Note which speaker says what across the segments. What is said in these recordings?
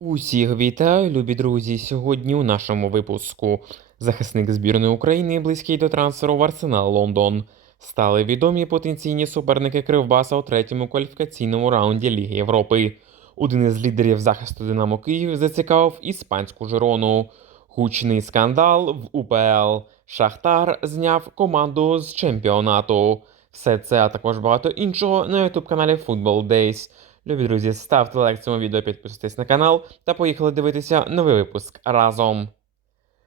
Speaker 1: Усіх вітаю, любі друзі. Сьогодні у нашому випуску захисник збірної України, близький до трансферу в Арсенал Лондон. Стали відомі потенційні суперники Кривбаса у третьому кваліфікаційному раунді Ліги Європи. Один із лідерів захисту Динамо Київ зацікавив іспанську Жирону. Гучний скандал в УПЛ. Шахтар зняв команду з чемпіонату. Все це, а також багато іншого на ютуб каналі Football Days. Любі друзі, ставте лайк цьому відео, підписуйтесь на канал та поїхали дивитися новий випуск разом.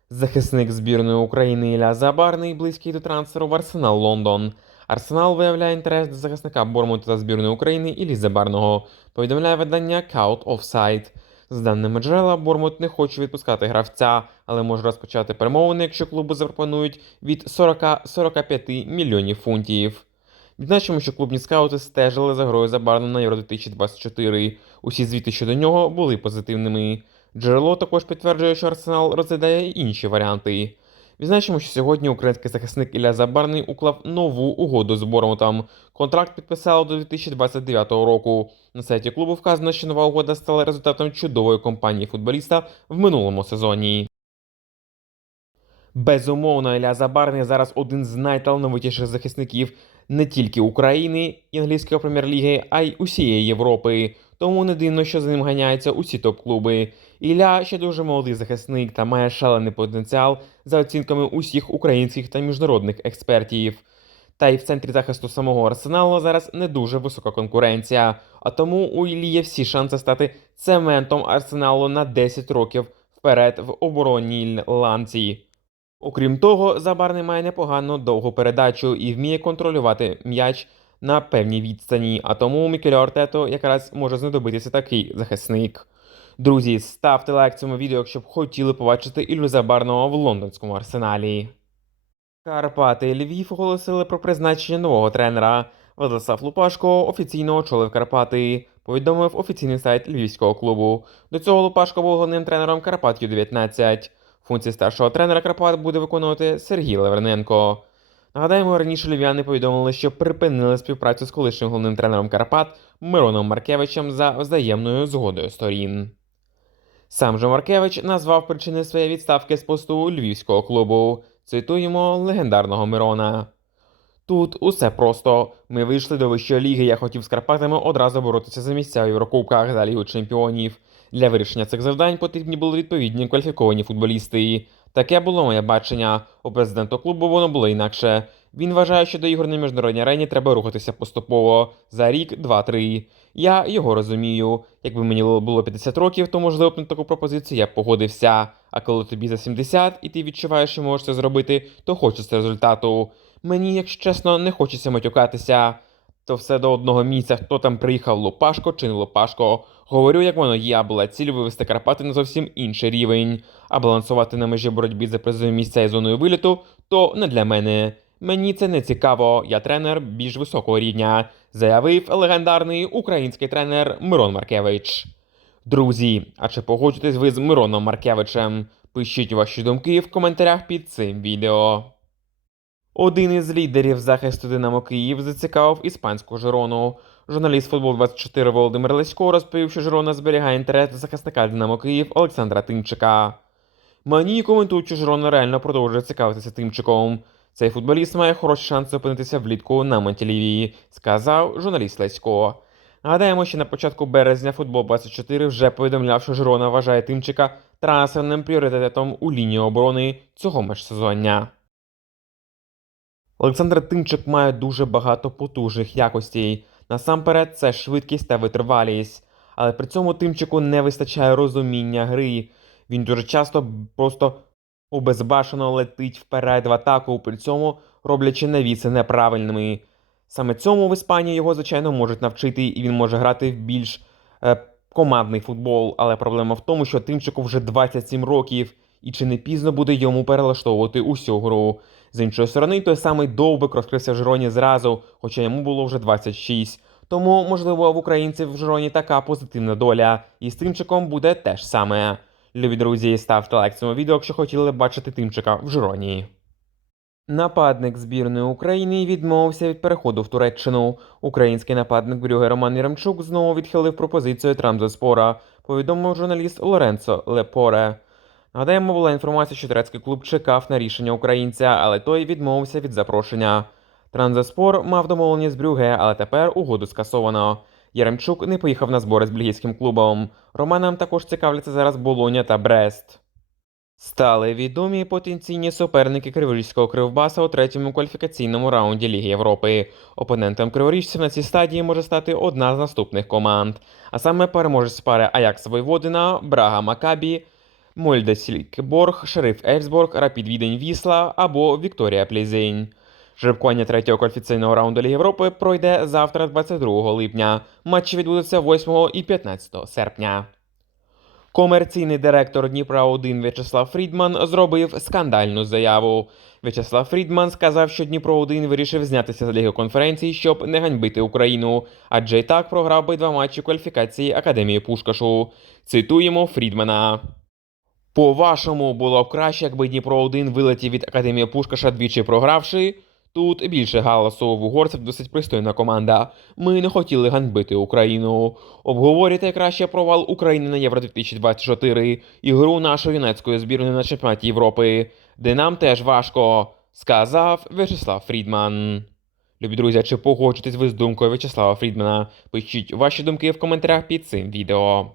Speaker 1: Захисник збірної України Ілля Забарний близький до трансферу в Арсенал Лондон. Арсенал виявляє інтерес до захисника Бормута та збірної України Іллі Забарного, повідомляє видання Count Offside. З даними джерела, Бормут не хоче відпускати гравця, але може розпочати перемовини, якщо клубу запропонують від 40-45 мільйонів фунтів. Відзначимо, що клубні скаути стежили за грою Забарно на Євро 2024. Усі звіти щодо нього були позитивними. Джерело також підтверджує, що Арсенал розглядає інші варіанти. Відзначимо, що сьогодні український захисник Ілля Забарний уклав нову угоду з Бормутом. Контракт підписали до 2029 року. На сайті клубу вказано, що нова угода стала результатом чудової кампанії футболіста в минулому сезоні. Безумовно, Ілля Забарний зараз один з найталановитіших захисників не тільки України і англійської прем'єр-ліги, а й усієї Європи. Тому не дивно, що за ним ганяються усі топ-клуби. Ілля ще дуже молодий захисник та має шалений потенціал за оцінками усіх українських та міжнародних експертів. Та й в центрі захисту самого арсеналу зараз не дуже висока конкуренція, а тому у Іллі є всі шанси стати цементом арсеналу на 10 років вперед в оборонній ланці. Окрім того, Забарний має непогану довгу передачу і вміє контролювати м'яч на певній відстані, а тому Мікелю Артету якраз може знадобитися такий захисник. Друзі, ставте лайк цьому відео, якщо б хотіли побачити Іллю Забарного в лондонському арсеналі. Карпати Львів оголосили про призначення нового тренера. Владислав Лупашко офіційно очолив Карпати, повідомив офіційний сайт львівського клубу. До цього Лупашко був головним тренером Карпат Ю-19. Функції старшого тренера Карпат буде виконувати Сергій Лаврененко. Нагадаємо, раніше львів'яни повідомили, що припинили співпрацю з колишнім головним тренером Карпат Мироном Маркевичем за взаємною згодою сторін. Сам же Маркевич назвав причини своєї відставки з посту львівського клубу. Цитуємо легендарного Мирона. Тут усе просто. Ми вийшли до вищої ліги. Я хотів з Карпатами одразу боротися за місця в Єврокубках за Лігу чемпіонів. Для вирішення цих завдань потрібні були відповідні кваліфіковані футболісти. Таке було моє бачення. У президента клубу воно було інакше. Він вважає, що до ігор на міжнародній арені треба рухатися поступово за рік, два-три. Я його розумію. Якби мені було 50 років, то можливо б на таку пропозицію я б погодився. А коли тобі за 70 і ти відчуваєш, що можеш це зробити, то хочеться результату. Мені, якщо чесно, не хочеться матюкатися. То все до одного місця, хто там приїхав Лопашко чи не Лопашко. Говорю, як воно є, була ціль вивести Карпати на зовсім інший рівень, а балансувати на межі боротьби за призові місця і зоною виліту то не для мене. Мені це не цікаво, я тренер більш високого рівня, заявив легендарний український тренер Мирон Маркевич. Друзі, а чи погоджуєтесь ви з Мироном Маркевичем? Пишіть ваші думки в коментарях під цим відео. Один із лідерів захисту Динамо Київ зацікавив іспанську Жирону. Журналіст футбол 24 Володимир Лесько розповів, що Жирона зберігає інтерес захисника Динамо Київ Олександра Тимчика. Мені коментують, що Жирона реально продовжує цікавитися Тимчиком. Цей футболіст має хороші шанси опинитися влітку на Монтілівії, сказав журналіст Лесько. Нагадаємо, що на початку березня футбол 24 вже повідомляв, що Жирона вважає Тимчика трансферним пріоритетом у лінії оборони цього межсезоння. Олександр Тимчик має дуже багато потужних якостей. Насамперед, це швидкість та витривалість. Але при цьому Тимчику не вистачає розуміння гри. Він дуже часто просто обезбашено летить вперед в атаку, при цьому роблячи навіси неправильними. Саме цьому в Іспанії його, звичайно, можуть навчити, і він може грати в більш е, командний футбол. Але проблема в тому, що Тимчику вже 27 років, і чи не пізно буде йому перелаштовувати усю гру. З іншої сторони, той самий довбик розкрився в Жироні зразу, хоча йому було вже 26. Тому, можливо, в українців в Жироні така позитивна доля, і з Тимчиком буде те ж саме. Любі друзі, ставте лайк цьому відео, якщо хотіли бачити Тимчика в Жироні. Нападник збірної України відмовився від переходу в Туреччину. Український нападник Брюге Роман Яремчук знову відхилив пропозицію Трамзоспора. повідомив журналіст Лоренцо Лепоре. Нагадаємо, була інформація, що турецький клуб чекав на рішення українця, але той відмовився від запрошення. Транзеспор мав домовлення з Брюге, але тепер угоду скасовано. Яремчук не поїхав на збори з бельгійським клубом. Романам також цікавляться зараз Болоня та Брест. Стали відомі потенційні суперники криворізького кривбаса у третьому кваліфікаційному раунді Ліги Європи. Опонентом криворіжців на цій стадії може стати одна з наступних команд, а саме переможець пари Аякс Войводина, Брага Макабі, Мольде Сількеборг, Шериф Ельфсборг, Рапід Відень Вісла або Вікторія Плізень. Жеребкування третього кваліфікаційного раунду Ліги Європи пройде завтра, 22 липня. Матчі відбудуться 8 і 15 серпня. Комерційний директор Дніпра 1 В'ячеслав Фрідман зробив скандальну заяву. В'ячеслав Фрідман сказав, що Дніпро 1 вирішив знятися з ліги конференції, щоб не ганьбити Україну, адже і так програв би два матчі кваліфікації Академії Пушкашу. Цитуємо Фрідмана. По-вашому, було б краще, якби Дніпро 1 вилетів від Академії Пушкаша двічі програвши. Тут більше галасу в угорців досить пристойна команда. Ми не хотіли ганьбити Україну. Обговорюйте краще провал України на Євро 2024 і гру нашої юнацької збірної на чемпіонаті Європи, де нам теж важко, сказав В'ячеслав Фрідман. Любі друзі, чи погоджуєтесь ви з думкою В'ячеслава Фрідмана? Пишіть ваші думки в коментарях під цим відео.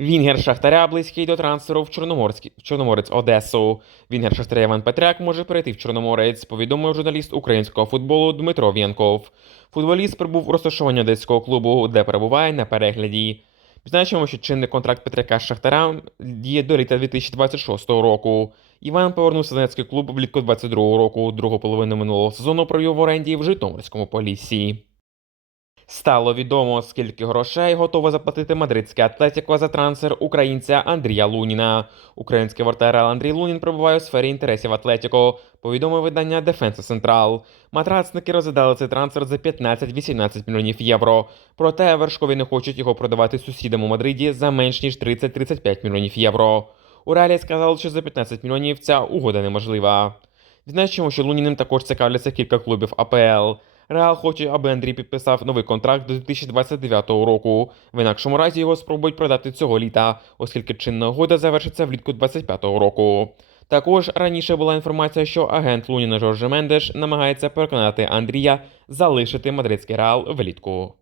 Speaker 1: Вінгер Шахтаря близький до трансферу в, Чорноморський, Чорноморець Одесу. Вінгер Шахтаря Іван Петряк може перейти в Чорноморець, повідомив журналіст українського футболу Дмитро Вєнков. Футболіст прибув у розташування одеського клубу, де перебуває на перегляді. Відзначимо, що чинний контракт Петряка з Шахтарем діє до літа 2026 року. Іван повернувся в Донецький клуб влітку 22 року. Другу половину минулого сезону провів в оренді в Житомирському Поліссі. Стало відомо, скільки грошей готове заплатити мадридське Атлетіко за трансфер українця Андрія Луніна. Український вратар Андрій Лунін перебуває у сфері інтересів Атлетіко, повідомив видання Defensa Central. Матрацники розглядали цей трансфер за 15-18 мільйонів євро. Проте вершкові не хочуть його продавати сусідам у Мадриді за менш ніж 30-35 мільйонів євро. У Реалі сказали, що за 15 мільйонів ця угода неможлива. Відзначимо, що Луніним також цікавляться кілька клубів АПЛ. Реал хоче, аби Андрій підписав новий контракт до 2029 року. В інакшому разі його спробують продати цього літа, оскільки чинна угода завершиться влітку 2025 року. Також раніше була інформація, що агент Луніна Жорже Мендеш намагається переконати Андрія залишити мадридський реал влітку.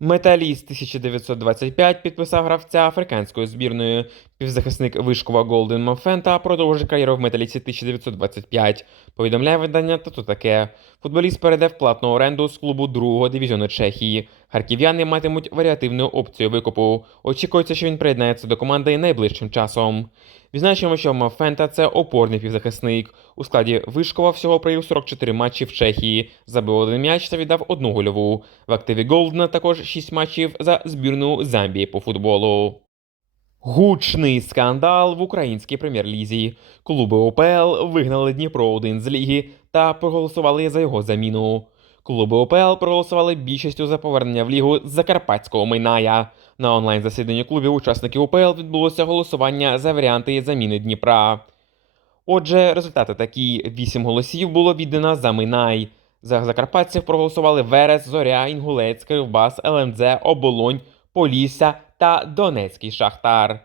Speaker 1: Металіст 1925 підписав гравця африканської збірної. Півзахисник Вишкова Голден Мофента продовжить кар'єру в металісті 1925. Повідомляє видання та то таке. Футболіст перейде в платну оренду з клубу другого дивізіону Чехії. Харків'яни матимуть варіативну опцію викупу. Очікується, що він приєднається до команди найближчим часом. Відзначимо, що Мофента це опорний півзахисник. У складі Вишкова всього провів 44 матчі в Чехії, забив один м'яч та віддав одну гольову. В активі Голдена також 6 матчів за збірну Замбії по футболу. Гучний скандал в українській прем'єр-лізі. Клуби ОПЛ вигнали Дніпро 1 з ліги та проголосували за його заміну. Клуби ОПЛ проголосували більшістю за повернення в лігу закарпатського Майная. На онлайн засіданні клубів учасників УПЛ відбулося голосування за варіанти заміни Дніпра. Отже, результати такі: 8 голосів було віддано за Минай. За закарпатців проголосували Верес, Зоря, Інгулець, Кривбас, ЛМДЗ, Оболонь, Полісся та Донецький Шахтар.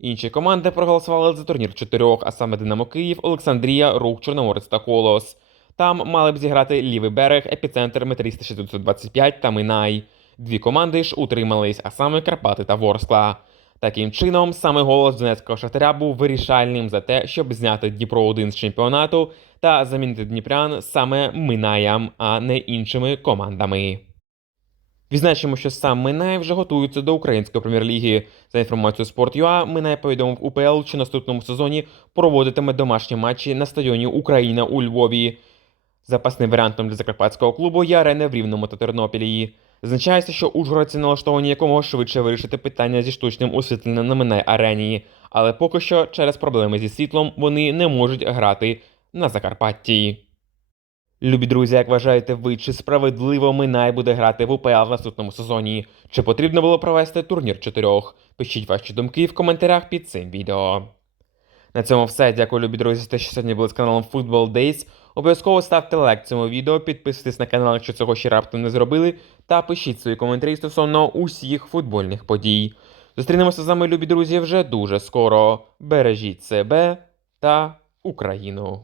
Speaker 1: Інші команди проголосували за турнір чотирьох, а саме Динамо Київ, Олександрія, Рух, Чорноморець та Колос. Там мали б зіграти лівий берег, епіцентр Металіста 625 та Минай. Дві команди ж утримались, а саме Карпати та Ворскла. Таким чином, саме голос Донецького шахтаря був вирішальним за те, щоб зняти Дніпро 1 з чемпіонату та замінити Дніпрян саме Минаям, а не іншими командами. Відзначимо, що сам Минай вже готується до української прем'єр-ліги. За інформацією Sport.ua, Минай повідомив УПЛ, що наступному сезоні проводитиме домашні матчі на стадіоні Україна у Львові. Запасним варіантом для закарпатського клубу є арени в Рівному та Тернопілі. Зазначається, що ужгородці налаштовані якомога швидше вирішити питання зі штучним освітленням на Минай арені, але поки що через проблеми зі світлом вони не можуть грати на Закарпатті. Любі друзі, як вважаєте ви, чи справедливо Минай буде грати в УПЛ в наступному сезоні? Чи потрібно було провести турнір чотирьох? Пишіть ваші думки в коментарях під цим відео. На цьому все. Дякую, любі друзі, за те, що сьогодні були з каналом Football Days. Обов'язково ставте лайк цьому відео, підписуйтесь на канал, якщо цього ще раптом не зробили, та пишіть свої коментарі стосовно усіх футбольних подій. Зустрінемося з вами, любі друзі, вже дуже скоро. Бережіть себе та Україну.